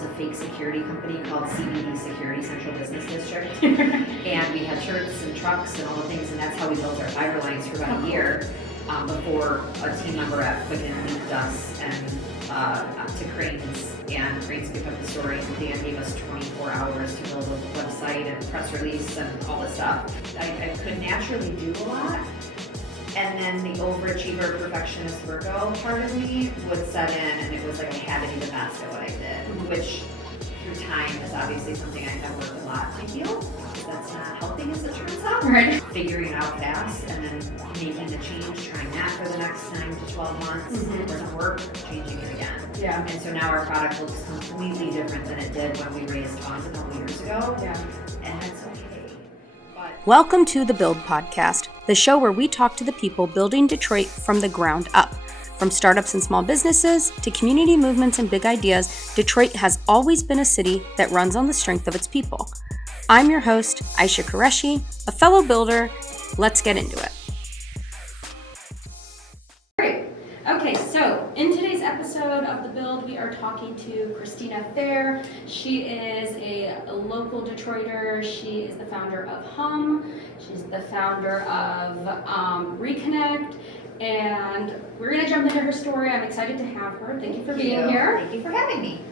built a fake security company called CBD Security, Central Business District. And we had shirts and trucks and all the things, and that's how we built our fiber lines for about a year before a team member at Quicken linked us and to Cranes, and Cranes picked up the story, and Dan gave us 24 hours to build a website and press release and all this stuff. I could naturally do a lot. And then the overachiever, perfectionist Virgo part of me would set in, and it was like I had to be the best at what I did, which through time is obviously something I have worked a lot to heal. That's not healthy as it turns out. Right. Figuring it out fast and then making the change, trying that for the next 9 to 12 months. It doesn't work, changing it again. Yeah. And so now our product looks completely different than it did when we raised funds a couple years ago. Yeah. And it's okay. Welcome to the Build Podcast, the show where we talk to the people building Detroit from the ground up. From startups and small businesses to community movements and big ideas, Detroit has always been a city that runs on the strength of its people. I'm your host, Aisha Qureshi, a fellow builder. Let's get into it. Great. Okay, so in today's episode of The Build, we are talking to Christina Fair. She is a local Detroiter. She is the founder of Hum. She's the founder of Reconnect. And we're going to jump into her story. I'm excited to have her. Thank you for being here. Thank you for having me.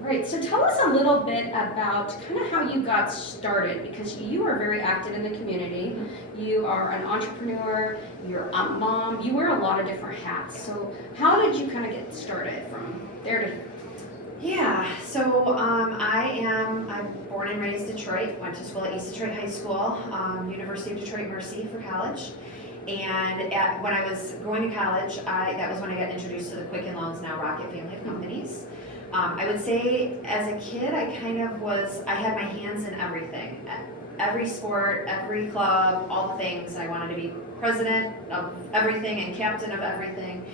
All right, so tell us a little bit about kind of how you got started, because you are very active in the community. You are an entrepreneur, you're a mom, you wear a lot of different hats. So how did you kind of get started from there to here? Yeah, so I'm born and raised Detroit, went to school at East Detroit High School, University of Detroit Mercy for college. And when I was going to college, that was when I got introduced to the Quicken Loans, now Rocket family of companies. I would say as a kid, I had my hands in everything. Every sport, every club, all the things. I wanted to be president of everything and captain of everything.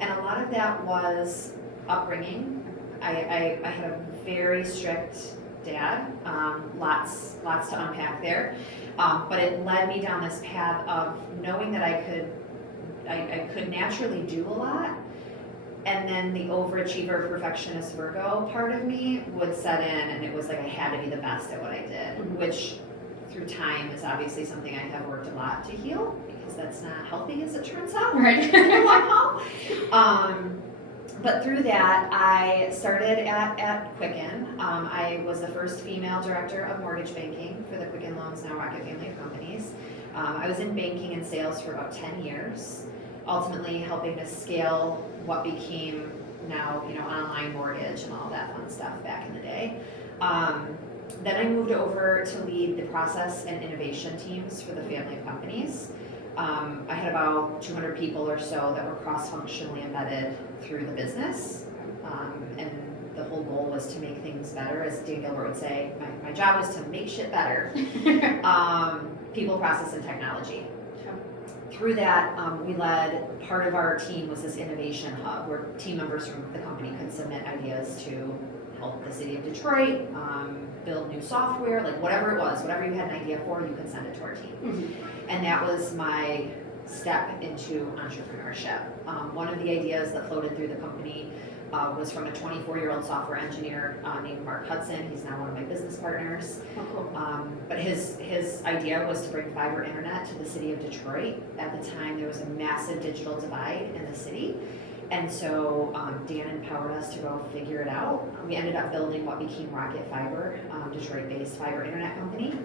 And a lot of that was upbringing. I had a very strict dad, lots to unpack there. But it led me down this path of knowing that I could naturally do a lot. And then the overachiever, perfectionist Virgo part of me would set in, and it was like I had to be the best at what I did, which through time is obviously something I have worked a lot to heal, because that's not healthy as it turns out. Right. But through that, I started at Quicken. I was the first female director of mortgage banking for the Quicken Loans, now Rocket family of companies. I was in banking and sales for about 10 years, ultimately helping to scale what became now, online mortgage and all that fun stuff back in the day. Then I moved over to lead the process and innovation teams for the family of companies. I had about 200 people or so that were cross-functionally embedded through the business. And the whole goal was to make things better. As Dan Gilbert would say, my job was to make shit better. People, process, and technology. Through that, we led, part of our team was this innovation hub where team members from the company could submit ideas to help the city of Detroit build new software, like whatever it was, whatever you had an idea for, you could send it to our team. And that was my step into entrepreneurship. One of the ideas that floated through the company was from a 24-year-old software engineer named Mark Hudson. He's now one of my business partners. Oh, cool. But his idea was to bring fiber internet to the city of Detroit. At the time, there was a massive digital divide in the city. And so Dan empowered us to go figure it out. We ended up building what became Rocket Fiber, Detroit-based fiber internet company.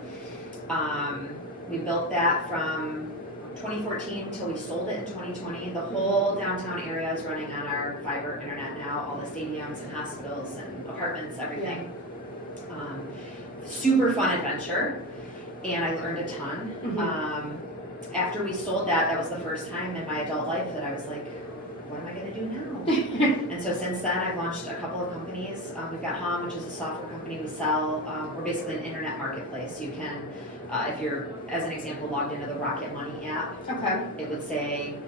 We built that from 2014 until we sold it in 2020. The whole downtown area is running on our fiber internet now, all the stadiums and hospitals and apartments, everything. Super fun adventure, and I learned a ton. After we sold that was the first time in my adult life that I was like, what am I going to do now? And so since then, I've launched a couple of companies. We've got Hum, which is a software company we sell. We're basically an internet marketplace. You can, if you're, as an example, logged into the Rocket Money app, it would say,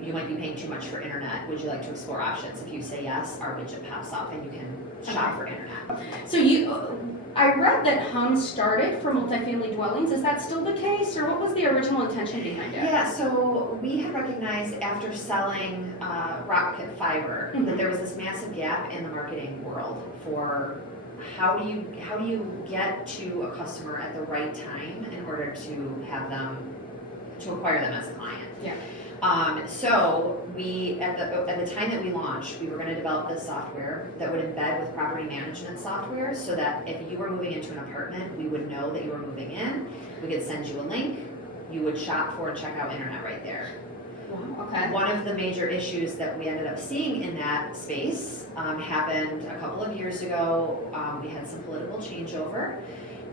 you might be paying too much for internet. Would you like to explore options? If you say yes, our widget pops up and you can shop for internet. So I read that Hum started for multifamily dwellings. Is that still the case, or what was the original intention behind it? Yeah, so we had recognized after selling rock pit fiber that there was this massive gap in the marketing world for how do you get to a customer at the right time in order to have them, to acquire them as a client. Yeah. So we, at the time that we launched, we were going to develop this software that would embed with property management software so that if you were moving into an apartment, we would know that you were moving in. We could send you a link. You would shop for and check out internet right there. Wow, okay. One of the major issues that we ended up seeing in that space happened a couple of years ago. We had some political changeover,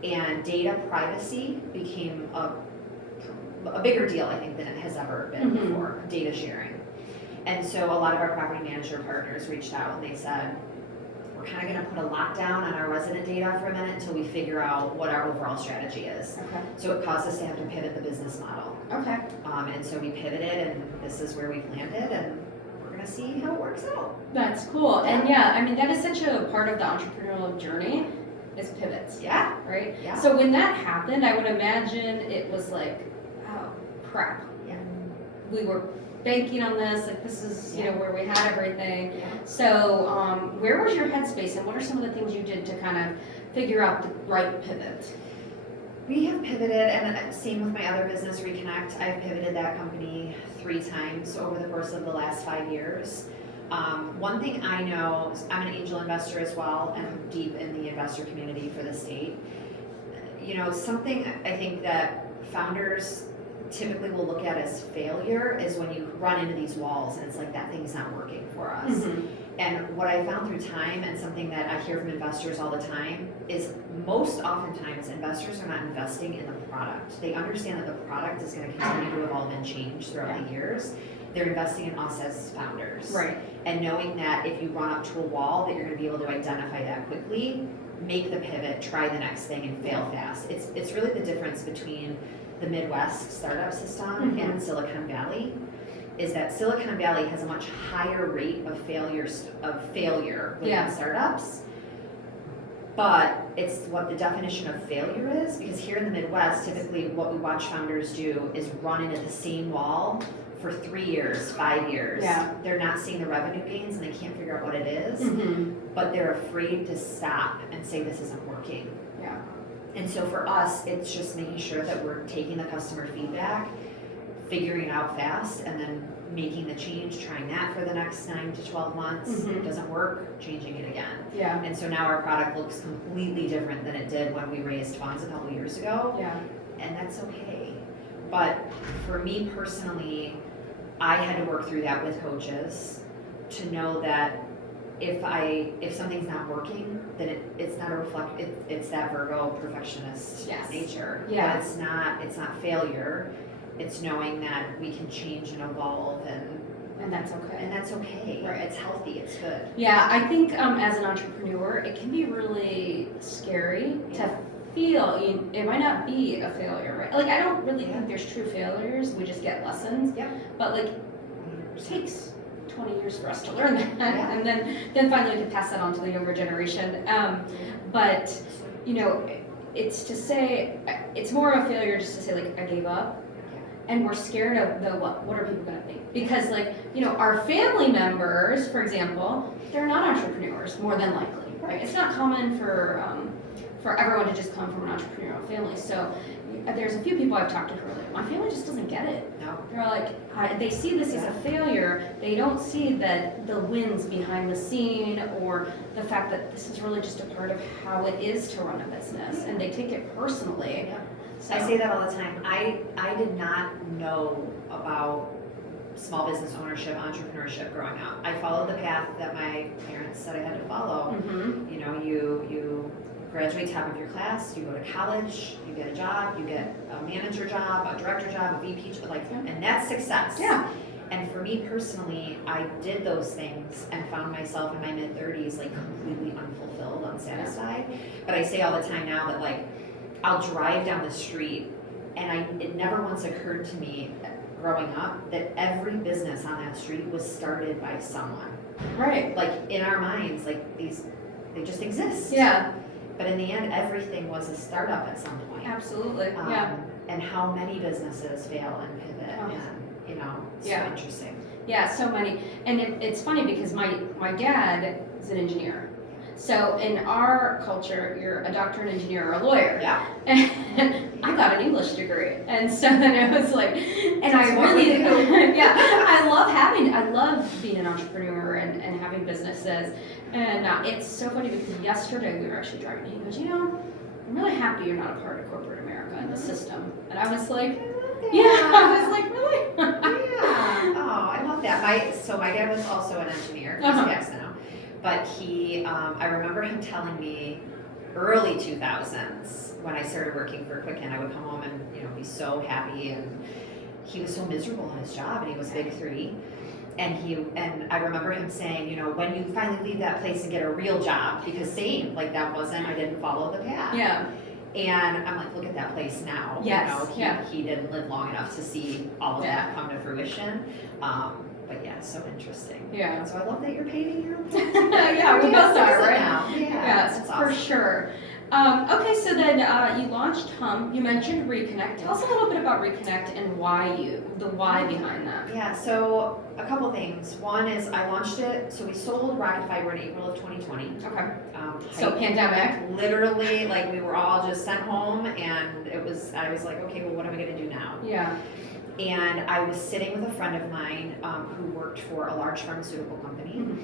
and data privacy became a bigger deal, I think, than it has ever been before, data sharing. And so a lot of our property manager partners reached out and they said, we're kind of going to put a lockdown on our resident data for a minute until we figure out what our overall strategy is. Okay. So it caused us to have to pivot the business model. Okay. And so we pivoted, and this is where we've landed, and we're going to see how it works out. That's cool. And yeah, I mean, that is such a part of the entrepreneurial journey is pivots. Yeah. Right? Yeah. So when that happened, I would imagine it was like, oh, crap. Yeah. We were banking on this, like this is, you know, where we had everything. Yeah. So where was your headspace, and what are some of the things you did to kind of figure out the right pivot? We have pivoted, and same with my other business, Reconnect. I've pivoted that company 3 times over the course of the last 5 years. One thing I know is I'm an angel investor as well, and I'm deep in the investor community for the state. You know, something I think that founders typically will look at as failure is when you run into these walls and it's like that thing's not working for us. And what I found through time, and something that I hear from investors all the time, is most oftentimes investors are not investing in the product. They understand that the product is going to continue to evolve and change throughout the years. They're investing in us as founders. Right. And knowing that if you run up to a wall, that you're going to be able to identify that quickly, make the pivot, try the next thing, and fail fast. It's really the difference between the Midwest startup system and Silicon Valley, is that Silicon Valley has a much higher rate of failure within startups. But it's what the definition of failure is, because here in the Midwest, typically what we watch founders do is run into the same wall for 3 years, 5 years. Yeah. They're not seeing the revenue gains and they can't figure out what it is, but they're afraid to stop and say this isn't working. Yeah. And so for us, it's just making sure that we're taking the customer feedback, figuring it out fast, and then making the change, trying that for the next 9 to 12 months. It doesn't work, changing it again. Yeah. And so now our product looks completely different than it did when we raised funds a couple years ago. Yeah. And that's okay. But for me personally, I had to work through that with coaches to know that if something's not working, then it's not it's that Virgo perfectionist nature. Yeah. But it's not failure. It's knowing that we can change and evolve, And that's okay. and that's okay. Right. It's healthy, it's good. Yeah, I think as an entrepreneur, it can be really scary to feel it might not be a failure, right? Like I don't really think there's true failures. We just get lessons. Yep. But like it takes 20 years for us to learn that, Yeah. and then finally we can pass that on to the younger generation. But you know, it's to say it's more of a failure just to say like I gave up. And we're scared of what are people going to think? Because like, you know, our family members, for example, they're not entrepreneurs, more than likely, right? It's not common for everyone to just come from an entrepreneurial family. So there's a few people I've talked to who are like, my family just doesn't get it. No. They're like, they see this as a failure. They don't see that the wins behind the scene or the fact that this is really just a part of how it is to run a business. And they take it personally. Yeah. So. I say that all the time. I did not know about small business ownership, entrepreneurship growing up. I followed the path that my parents said I had to follow. You know, you graduate top of your class, you go to college, you get a job, you get a manager job, a director job, a VP job, and that's success. Yeah. And for me personally, I did those things and found myself in my mid-30s like completely unfulfilled, unsatisfied. But I say all the time now that like I'll drive down the street and it never once occurred to me growing up that every business on that street was started by someone. Right. Like in our minds, like these they just exist. Yeah, But in the end, everything was a startup at some point. absolutely. Um, Yeah. And how many businesses fail and pivot, Oh. and it's Yeah. so interesting. Yeah, so many. And it's funny because my dad is an engineer. So in our culture, you're a doctor, an engineer, or a lawyer. Yeah. And I got an English degree. And so then it was like, and That's I what we really, do. yeah, I love being an entrepreneur and having businesses. And it's so funny because yesterday we were actually driving. He goes, I'm really happy you're not a part of corporate America and the system. And I was like, I was like, really? Yeah. Oh, I love that. My dad was also an engineer. He's Uh-huh. ex now, but he, I remember him telling me early 2000s when I started working for Quicken, I would come home and be so happy, and he was so miserable in his job, and he was big three. And I remember him saying, when you finally leave that place and get a real job, because I didn't follow the path. Yeah. And I'm like, look at that place now. Yes, He didn't live long enough to see all of Yeah. that come to fruition. But yeah, so interesting. Yeah. So I love that you're paving your path. Yeah, we both are, right? Now. Yeah, Yes, that's for awesome. sure. Okay, so then you launched Hum. You mentioned Reconnect. Tell us a little bit about Reconnect and the why behind that. Yeah, so a couple things. One is I launched it, so we sold Rocket Fiber in April of 2020. Okay. So Height- pandemic. Literally, we were all just sent home, and I was like, okay, well, what am I gonna do now? Yeah. And I was sitting with a friend of mine who worked for a large pharmaceutical company, Mhm.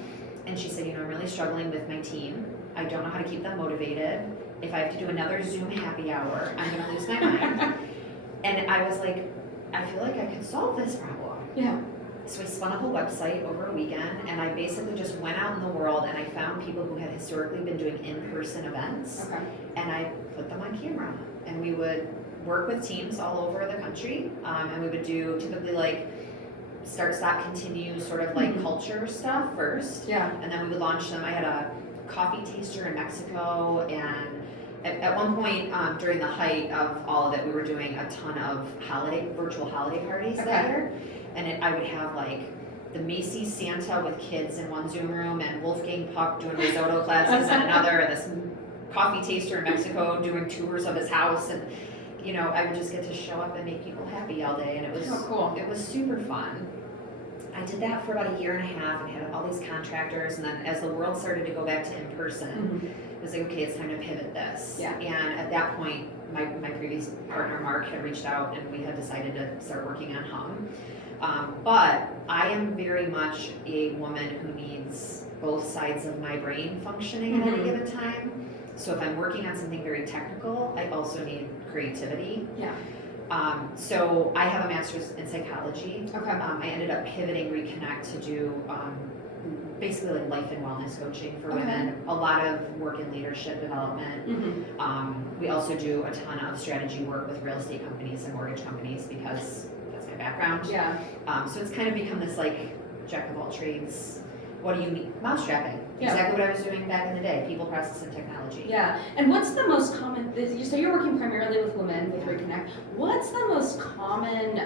and she said, I'm really struggling with my team. I don't know how to keep them motivated. If I have to do another Zoom happy hour, I'm gonna lose my mind. And I was like, I feel like I could solve this problem. Yeah. So I spun up a website over a weekend, and I basically just went out in the world and I found people who had historically been doing in-person events, Okay. and I put them on camera. And we would work with teams all over the country, and we would do typically start, stop, continue sort of Mhm. culture stuff first, Yeah. and then we would launch them. I had a coffee taster in Mexico, and at one point during the height of all of it, we were doing a ton of virtual holiday parties Okay. there, and I would have the Macy's Santa with kids in one Zoom room, and Wolfgang Puck doing risotto classes in another, and this coffee taster in Mexico doing tours of his house, and I would just get to show up and make people happy all day, and it was Oh, cool. It was super fun. I did that for about a year and a half and had all these contractors, and then as the world started to go back to in person, it was like, okay, it's time to pivot this. Yeah. And at that point, my previous partner Mark had reached out, and we had decided to start working on Hum. But I am very much a woman who needs both sides of my brain functioning at any Mhm. given time. So if I'm working on something very technical, I also need creativity. Yeah. So I have a master's in psychology. Okay. I ended up pivoting Reconnect to do basically life and wellness coaching for Okay. women, a lot of work in leadership development. Mm-hmm. We also do a ton of strategy work with real estate companies and mortgage companies because that's my background. Yeah. So it's kind of become this jack of all trades. What do you need? Mousetrapping. Yeah. Exactly what I was doing back in the day. People, process, and technology. Yeah. And what's the most common? So you're working primarily with women with Reconnect. What's the most common?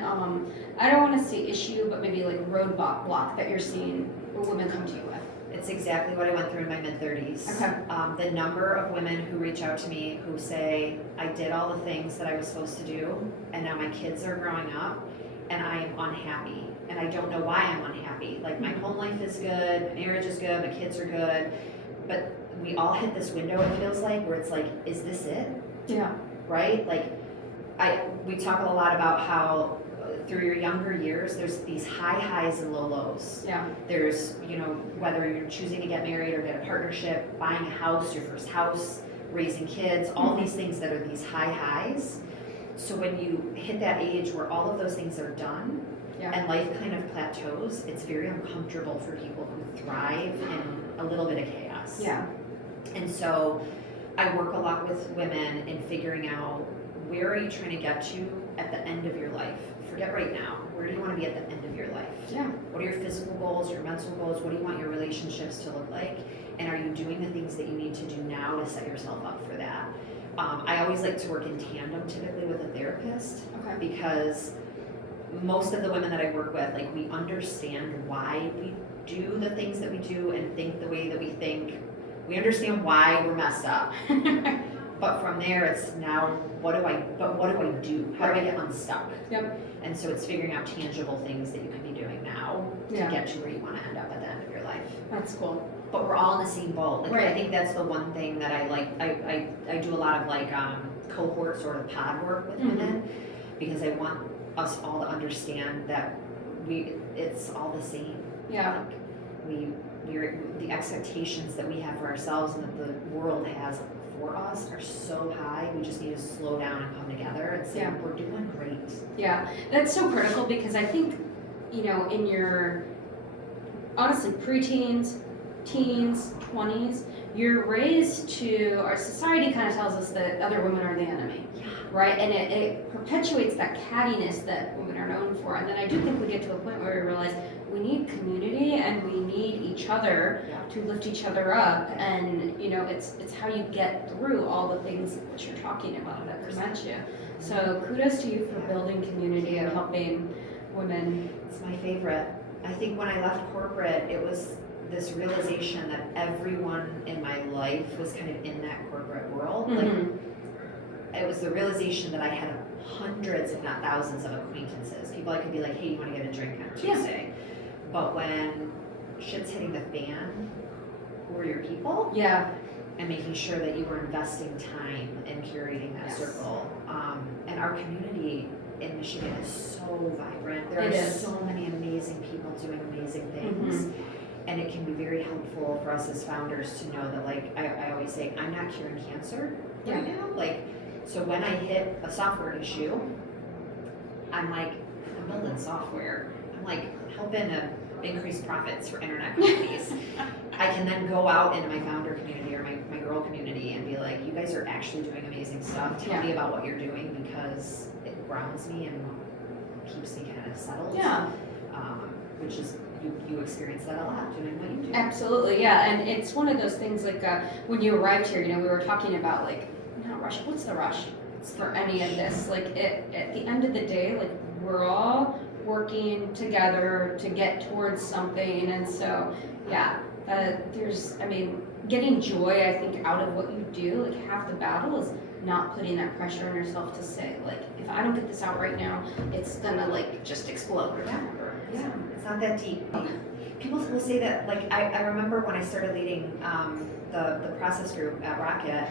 I don't want to say issue, but maybe roadblock that you're seeing where women come to you with. It's exactly what I went through in my mid-30s. Okay. The number of women who reach out to me who say, I did all the things that I was supposed to do, and now my kids are growing up, and I am unhappy. And I don't know why I'm unhappy. My home life is good, my marriage is good, my kids are good, but we all hit this window, it feels like, where it's is this it? Yeah. Right? We talk a lot about how through your younger years, there's these high highs and low lows. Yeah. There's, whether you're choosing to get married or get a partnership, buying a house, your first house, raising kids, all these things that are these high highs. So when you hit that age where all of those things are done, Yeah. and life kind of plateaus, it's very uncomfortable for people who thrive in a little bit of chaos. Yeah. And so I work a lot with women in figuring out, where are you trying to get to at the end of your life? Forget right now. Where do you want to be at the end of your life? Yeah. What are your physical goals, your mental goals? What do you want your relationships to look like? And are you doing the things that you need to do now to set yourself up for that? I always like to work in tandem, typically with a therapist, Okay. because most of the women that I work with, we understand why we do the things that we do and think the way that we think we understand why we're messed up. But from there, it's now, what do I do? How do I get unstuck? Yep. And so it's figuring out tangible things that you can be doing now to get to where you want to end up at the end of your life. That's cool. But we're all in the same boat. Like, Right. I think that's the one thing that I like. I do a lot of like cohort sort of pod work with women, because I want us all to understand that it's all the same. Yeah. Like we're the expectations that we have for ourselves and that the world has for us are so high. We just need to slow down and come together and say, we're doing great. Yeah, that's so critical, because I think, in your, honestly, preteens, teens, 20s, you're raised to, our society kind of tells us that other women are the enemy, right? And it perpetuates that cattiness that women are known for. And then I do think we get to a point where we realize we need community and we need each other to lift each other up. And, it's how you get through all the things that you're talking about that prevent you. So kudos to you for building community and helping women. It's my favorite. I think when I left corporate, it was this realization that everyone in my life was kind of in that corporate world. Like, it was the realization that I had hundreds, if not thousands, of acquaintances. People I could be like, hey, you want to get a drink on Tuesday? But when shit's hitting the fan, who are your people? Yeah. And making sure that you were investing time in curating that circle. And our community in Michigan is so vibrant. There are so many amazing people doing amazing things. And it can be very helpful for us as founders to know that, like, I always say, I'm not curing cancer right now. Like, so when I hit a software issue, I'm building software. I'm like helping to increase profits for internet companies. I can then go out into my founder community or my girl community and be like, you guys are actually doing amazing stuff. Tell me about what you're doing, because it grounds me and keeps me kind of settled. Yeah. Which is, you experience that a lot doing what you do. Absolutely, yeah. And it's one of those things, like when you arrived here, we were talking about, like, not rush. What's the rush for any of this? Like, at the end of the day, like, we're all working together to get towards something. And so, getting joy, I think, out of what you do, like, half the battle is not putting that pressure on yourself to say, like, if I don't get this out right now, it's gonna, like, just explode or whatever. Yeah, it's not that deep. People will say that, like, I remember when I started leading the process group at Rocket,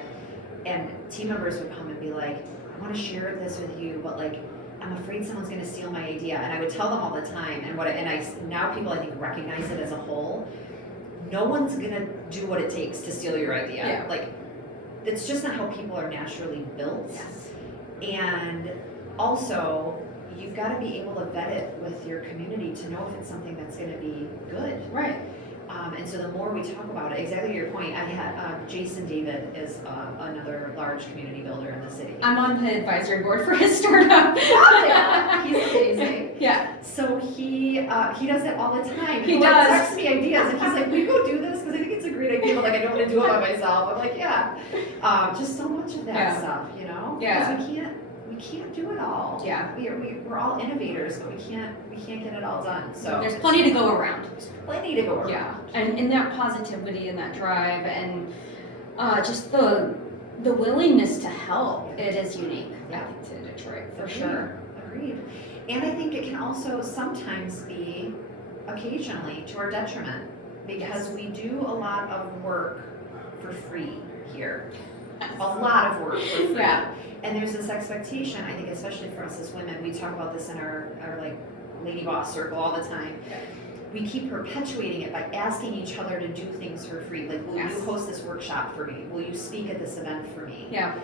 and team members would come and be like, I want to share this with you, but, like, I'm afraid someone's going to steal my idea. And I would tell them all the time, now people, I think, recognize it as a whole. No one's going to do what it takes to steal your idea. Yeah. Like, it's just not how people are naturally built. Yes. And also, you've got to be able to vet it with your community to know if it's something that's going to be good. Right. And so the more we talk about it, exactly to your point, I had Jason David is another large community builder in the city. I'm on the advisory board for his startup. Oh, yeah. He's amazing. Yeah. So he does it all the time. He like, does. texts me ideas, and he's like, "Will you go do this? Because I think it's a great idea, but, like, I don't want to do it by myself." I'm like, "Yeah." Just so much of that stuff, Yeah. Because we can't do it all. Yeah. We're all innovators, but we can't get it all done. So there's plenty to go around. There's plenty to go around. Yeah. And in that positivity and that drive and just the willingness to help, it is unique. Yeah. I think, to Detroit, for Agreed. sure. Agreed. And I think it can also sometimes be, occasionally, to our detriment, because we do a lot of work for free here. A lot of work for free. Yeah. And there's this expectation, I think, especially for us as women, we talk about this in our like lady boss circle all the time. Yeah. We keep perpetuating it by asking each other to do things for free. Like, will you host this workshop for me? Will you speak at this event for me? Yeah.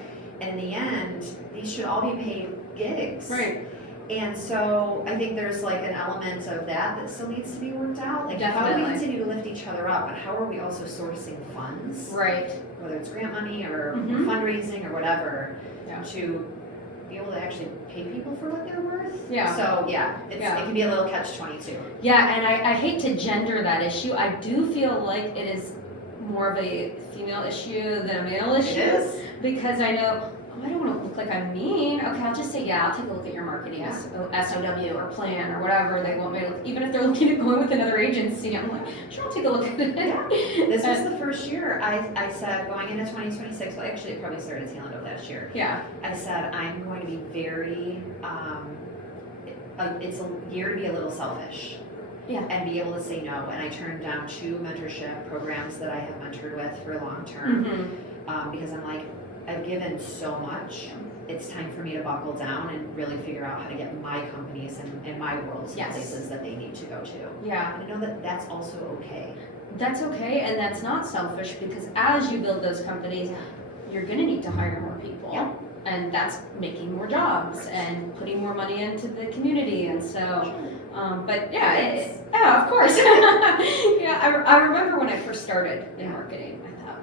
And in the end, these should all be paid gigs. Right. And so I think there's, like, an element of that still needs to be worked out. Like, how do we Definitely. continue to lift each other up, but how are we also sourcing funds? Right. Whether it's grant money or Mhm. fundraising or whatever, Yeah. to be able to actually pay people for what they're worth. Yeah. So it can be a little catch-22. Yeah, and I hate to gender that issue. I do feel like it is more of a female issue than a male issue. It is. Because I know I don't want to look like I'm mean. Okay, I'll just say, yeah, I'll take a look at your marketing SOW or plan or whatever they want me to, even if they're looking at going with another agency, I'm like, sure, I'll take a look at it. Yeah. This was the first year I said going into 2026, well actually it probably started tail end of last year. Yeah. I said I'm going to be very, it's a year to be a little selfish. Yeah. And be able to say no. And I turned down 2 mentorship programs that I have mentored with for long term. Because I'm like, I've given so much. It's time for me to buckle down and really figure out how to get my companies and my worlds to places that they need to go to. Yeah. And I know that that's also okay. That's okay, and that's not selfish, because as you build those companies, you're gonna need to hire more people. Yeah. And that's making more jobs and putting more money into the community, and so, but yeah, yeah, of course. Yeah, I remember when I first started in marketing, I thought,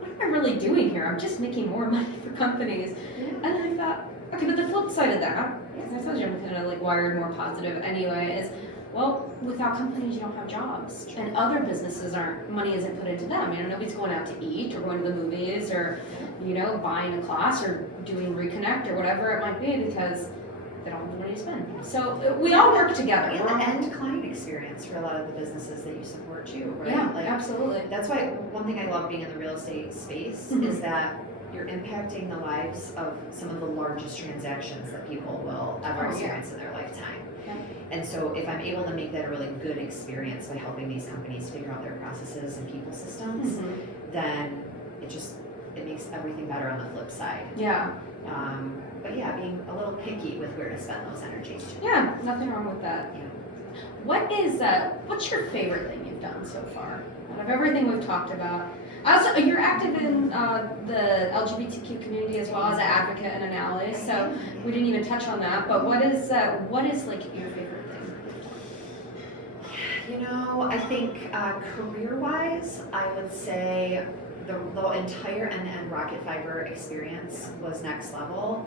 what am I really doing here? I'm just making more money for companies. And I thought, okay, but the flip side of that, because I told you I'm kind of like wired more positive anyway, is, well, without companies, you don't have jobs. And other businesses money isn't put into them. You know, nobody's going out to eat or going to the movies or, you know, buying a class or doing Reconnect or whatever it might be, because they don't have the money to spend. So we all work together. And the end client experience for a lot of the businesses that you support too, right? Yeah, like, absolutely. That's why one thing I love being in the real estate space is that you're impacting the lives of some of the largest transactions that people will ever experience in their lifetime. Yeah. And so if I'm able to make that a really good experience by helping these companies figure out their processes and people systems, then it makes everything better on the flip side. Yeah. But yeah, being a little picky with where to spend those energies. Yeah, nothing wrong with that. Yeah. What's your favorite thing you've done so far? Out of everything we've talked about. Also, you're active in the LGBTQ community as well as an advocate and an ally, so we didn't even touch on that, but what is like your favorite thing? You know, I think career-wise, I would say the entire end-to-end Rocket Fiber experience was next level.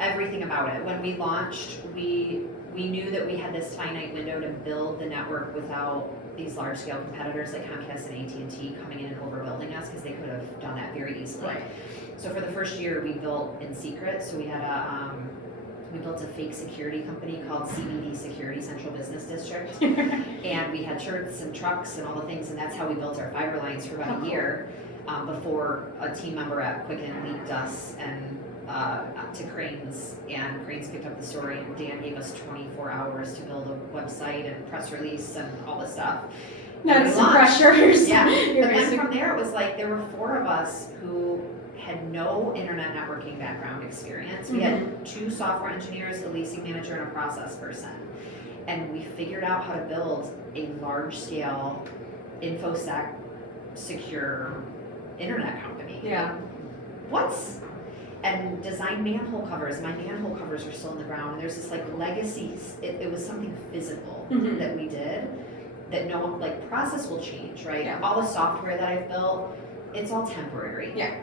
Everything about it. When we launched, we knew that we had this finite window to build the network without these large-scale competitors like Comcast and AT&T coming in and overbuilding us, because they could have done that very easily. Right. So for the first year, we built in secret. So we had we built a fake security company called CBD Security Central Business District, and we had shirts and trucks and all the things, and that's how we built our fiber lines for about a year before a team member at Quicken leaked us and to Cranes, and Cranes picked up the story, and Dan gave us 24 hours to build a website and press release and all this stuff. That's some pressures. Yeah, but then from there it was like there were 4 of us who had no internet networking background experience. We had 2 software engineers, a leasing manager, and a process person. And we figured out how to build a large-scale InfoSec secure internet company. Yeah. And design manhole covers. My manhole covers are still in the ground, and there's this like legacies. It was something physical that we did that no one, like, process will change, right? Yeah. All the software that I've built, it's all temporary. Yeah.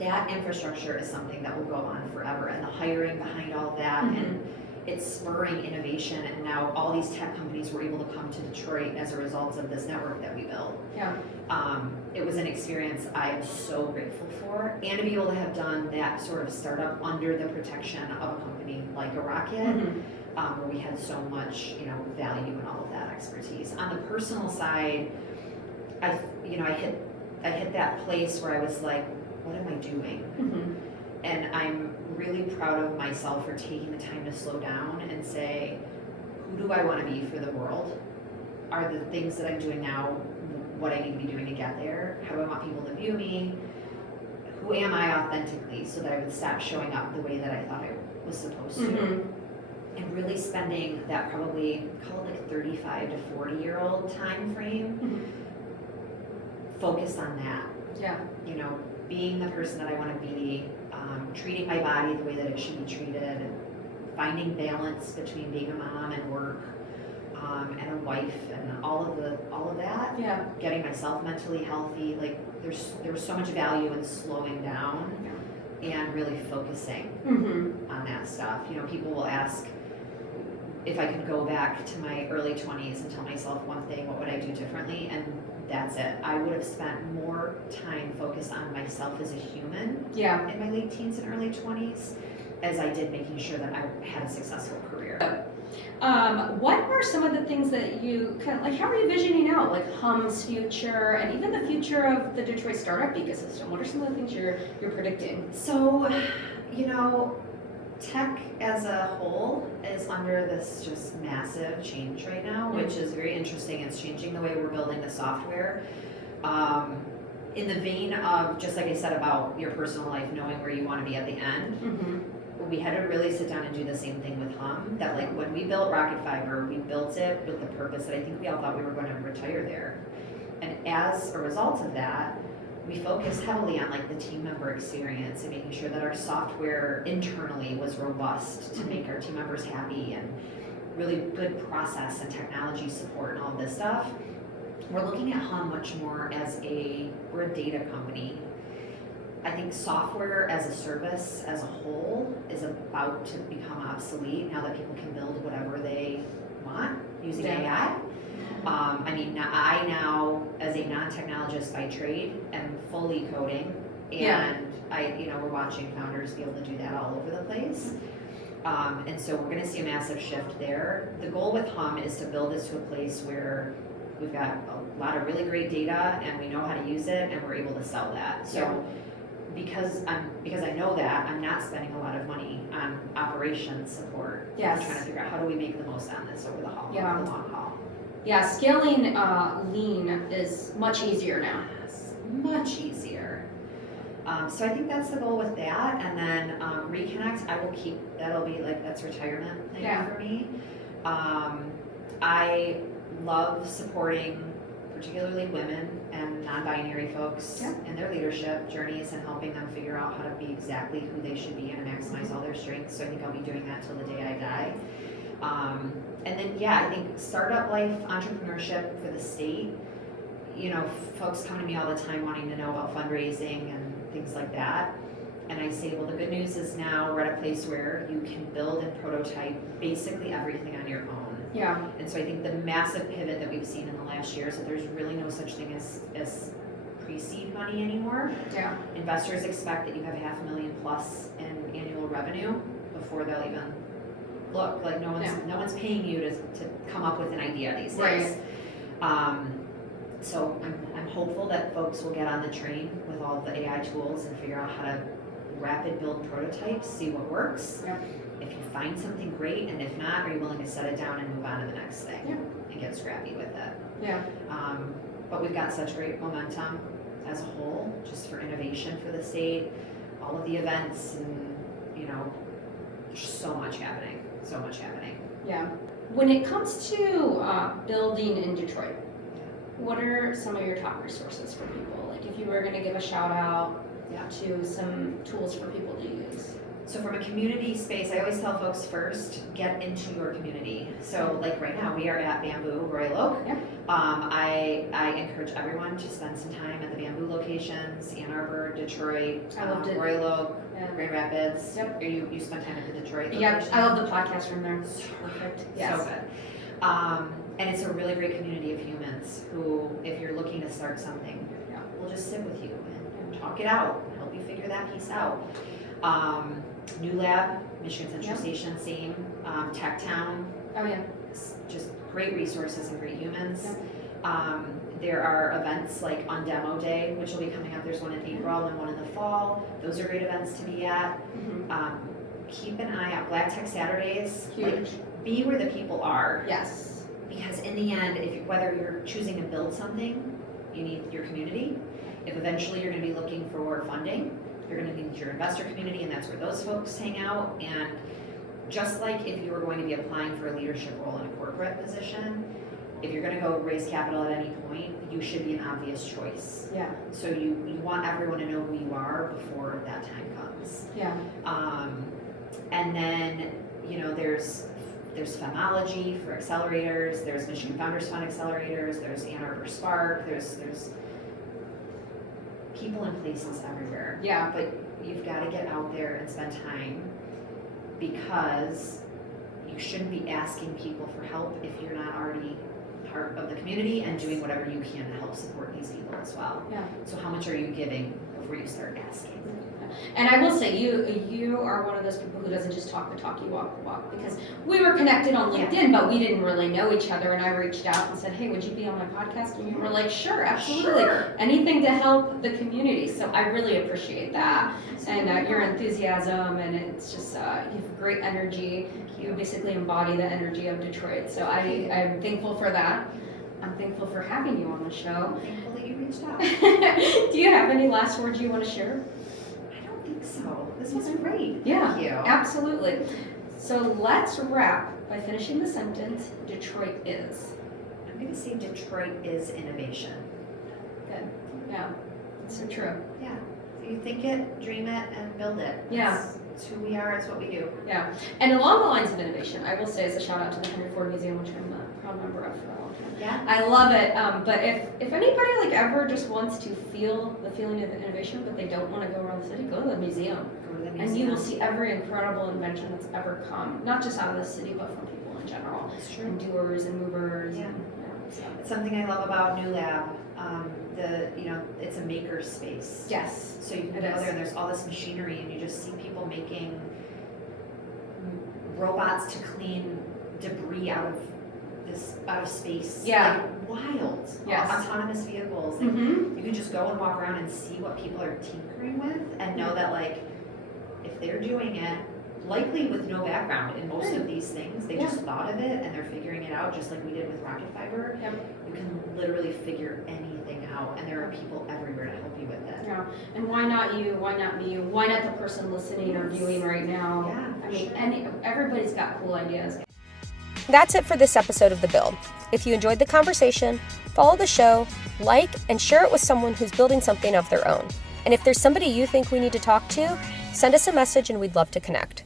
That infrastructure is something that will go on forever, and the hiring behind all of that, and it's spurring innovation, and now all these tech companies were able to come to Detroit as a result of this network that we built. Yeah. It was an experience I am so grateful for, and to be able to have done that sort of startup under the protection of a company like a Rocket, where we had so much, you know, value in all of that expertise. On the personal side, I hit that place where I was like, what am I doing? And I'm really proud of myself for taking the time to slow down and say, who do I want to be for the world? Are the things that I'm doing now what I need to be doing to get there? How do I want people to view me? Who am I authentically, so that I would stop showing up the way that I thought I was supposed to? And really spending that probably, call it like 35 to 40-year-old time frame focused on that. Yeah. You know, being the person that I want to be, treating my body the way that it should be treated, finding balance between being a mom and work, and a wife, and all of that. Yeah. Getting myself mentally healthy. Like there was so much value in slowing down and really focusing on that stuff. You know, people will ask if I could go back to my early 20s and tell myself one thing, what would I do differently? And that's it. I would have spent more time focused on myself as a human Yeah. in my late teens and early 20s as I did making sure that I had a successful career. What are some of the things that you kind of like, how are you visioning out like Hum's future and even the future of the Detroit startup ecosystem? What are some of the things you're predicting? So, you know, tech as a whole is under this just massive change right now, which is very interesting. It's changing the way we're building the software. In the vein of, just like I said about your personal life, knowing where you want to be at the end, Mm-hmm. we had to really sit down and do the same thing with Hum. That like when we built Rocket Fiber, we built it with the purpose that I think we all thought we were going to retire there. And as a result of that, we focused heavily on like the team member experience and making sure that our software internally was robust to make our team members happy and really good process and technology support and all this stuff. We're looking at Hum much more as we're a data company. I think software as a service as a whole is about to become obsolete now that people can build whatever they want using AI. I mean, I now, as a non-technologist by trade, am fully coding, and we're watching founders be able to do that all over the place. And so we're going to see a massive shift there. The goal with Hum is to build this to a place where we've got a lot of really great data and we know how to use it and we're able to sell that. So because I know that, I'm not spending a lot of money on operations support. Yes. We're trying to figure out how do we make the most on this over the long haul. Yeah, scaling lean is much easier now. Yes, much easier. So I think that's the goal with that. And then Reconnect, I will keep, that'll be like, that's retirement thing for me. I love supporting particularly women and non-binary folks in their leadership journeys and helping them figure out how to be exactly who they should be and maximize all their strengths. So I think I'll be doing that till the day I die. And then, I think startup life, entrepreneurship for the state, folks come to me all the time wanting to know about fundraising and things like that. And I say, well, the good news is now we're at a place where you can build and prototype basically everything on your own. Yeah. And so I think the massive pivot that we've seen in the last year is that there's really no such thing as pre-seed money anymore. Yeah. Investors expect that you have $500,000 plus in annual revenue before they'll even look. Like no one's paying you to come up with an idea these days. So I'm hopeful that folks will get on the train with all the AI tools and figure out how to rapid build prototypes, see what works. Yep. If you find something great, and if not, are you willing to set it down and move on to the next thing and get scrappy with it? Yeah. But we've got such great momentum as a whole, just for innovation for the state, all of the events, and there's so much happening. Yeah. When it comes to building in Detroit, what are some of your top resources for people? Like if you were going to give a shout out to some tools for people to use. So from a community space, I always tell folks first, get into your community. So like right now, we are at Bamboo, Royal Oak. Yeah. I encourage everyone to spend some time at the Bamboo locations, Ann Arbor, Detroit, I loved it. Royal Oak, Yeah. Grand Rapids. Yep. You spent time at the Detroit location? Yeah, I love the podcast room there. Perfect. Yes. So good. And it's a really great community of humans who, if you're looking to start something, will just sit with you and talk it out, and help you figure that piece out. New Lab, Michigan Central Station, same. Tech Town. Oh yeah. Just great resources and great humans. Yeah. There are events like on Demo Day, which will be coming up. There's one in April and one in the fall. Those are great events to be at. Mm-hmm. Keep an eye out. Black Tech Saturdays. Huge. Be where the people are. Yes. Because in the end, whether you're choosing to build something, you need your community. If eventually you're going to be looking for funding, you're going to need your investor community, and that's where those folks hang out. And just like if you were going to be applying for a leadership role in a corporate position, if you're going to go raise capital at any point, you should be an obvious choice. Yeah. So you want everyone to know who you are before that time comes. Yeah. And then, there's Femology for accelerators, there's Michigan Founders Fund accelerators, there's Ann Arbor Spark, there's people and places everywhere. Yeah. But you've got to get out there and spend time, because you shouldn't be asking people for help if you're not already part of the community and doing whatever you can to help support these people as well. Yeah. So how much are you giving before you start asking? And I will say, you are one of those people who doesn't just talk the talk, you walk the walk. Because we were connected on LinkedIn, but we didn't really know each other. And I reached out and said, hey, would you be on my podcast? And you were like, sure, absolutely. Sure. Anything to help the community. So I really appreciate that. And your enthusiasm, and it's just, you have great energy. You basically embody the energy of Detroit. So I'm thankful for that. I'm thankful for having you on the show. I'm thankful that you reached out. Do you have any last words you want to share? So this was great. Yeah, Thank you. absolutely. So let's wrap by finishing the sentence, Detroit is. I'm going to say Detroit is innovation. Good. Yeah, it's so true. Yeah. So you think it, dream it, and build it. Yeah. It's who we are. It's what we do. Yeah. And along the lines of innovation, I will say as a shout out to the Henry Ford Museum, which I'm a proud member of for a long time. Yeah. I love it. But if anybody like ever just wants to feel the feeling of innovation, but they don't want to go around the city, go to the museum. Go to the And museum. you will see every incredible invention that's ever come, not just out of the city, but from people in general. It's true. And doers and movers. Yeah. So. It's something I love about New Lab. It's a maker space. Yes. So you can It go is. there and there's all this machinery and you just see people making robots to clean debris out of space. Yeah. Like wild. Yes. Autonomous vehicles. And Mm-hmm. you can just go and walk around and see what people are tinkering with and know that like if they're doing it likely with no background in most of these things, they just thought of it and they're figuring it out just like we did with rocket fiber. Yep. You can literally figure anything out and there are people everywhere to help you with it. Yeah. And why not you? Why not me? Why not the person listening or viewing right now? Yeah, I mean, sure. everybody's got cool ideas. That's it for this episode of The Build. If you enjoyed the conversation, follow the show, like, and share it with someone who's building something of their own. And if there's somebody you think we need to talk to, send us a message and we'd love to connect.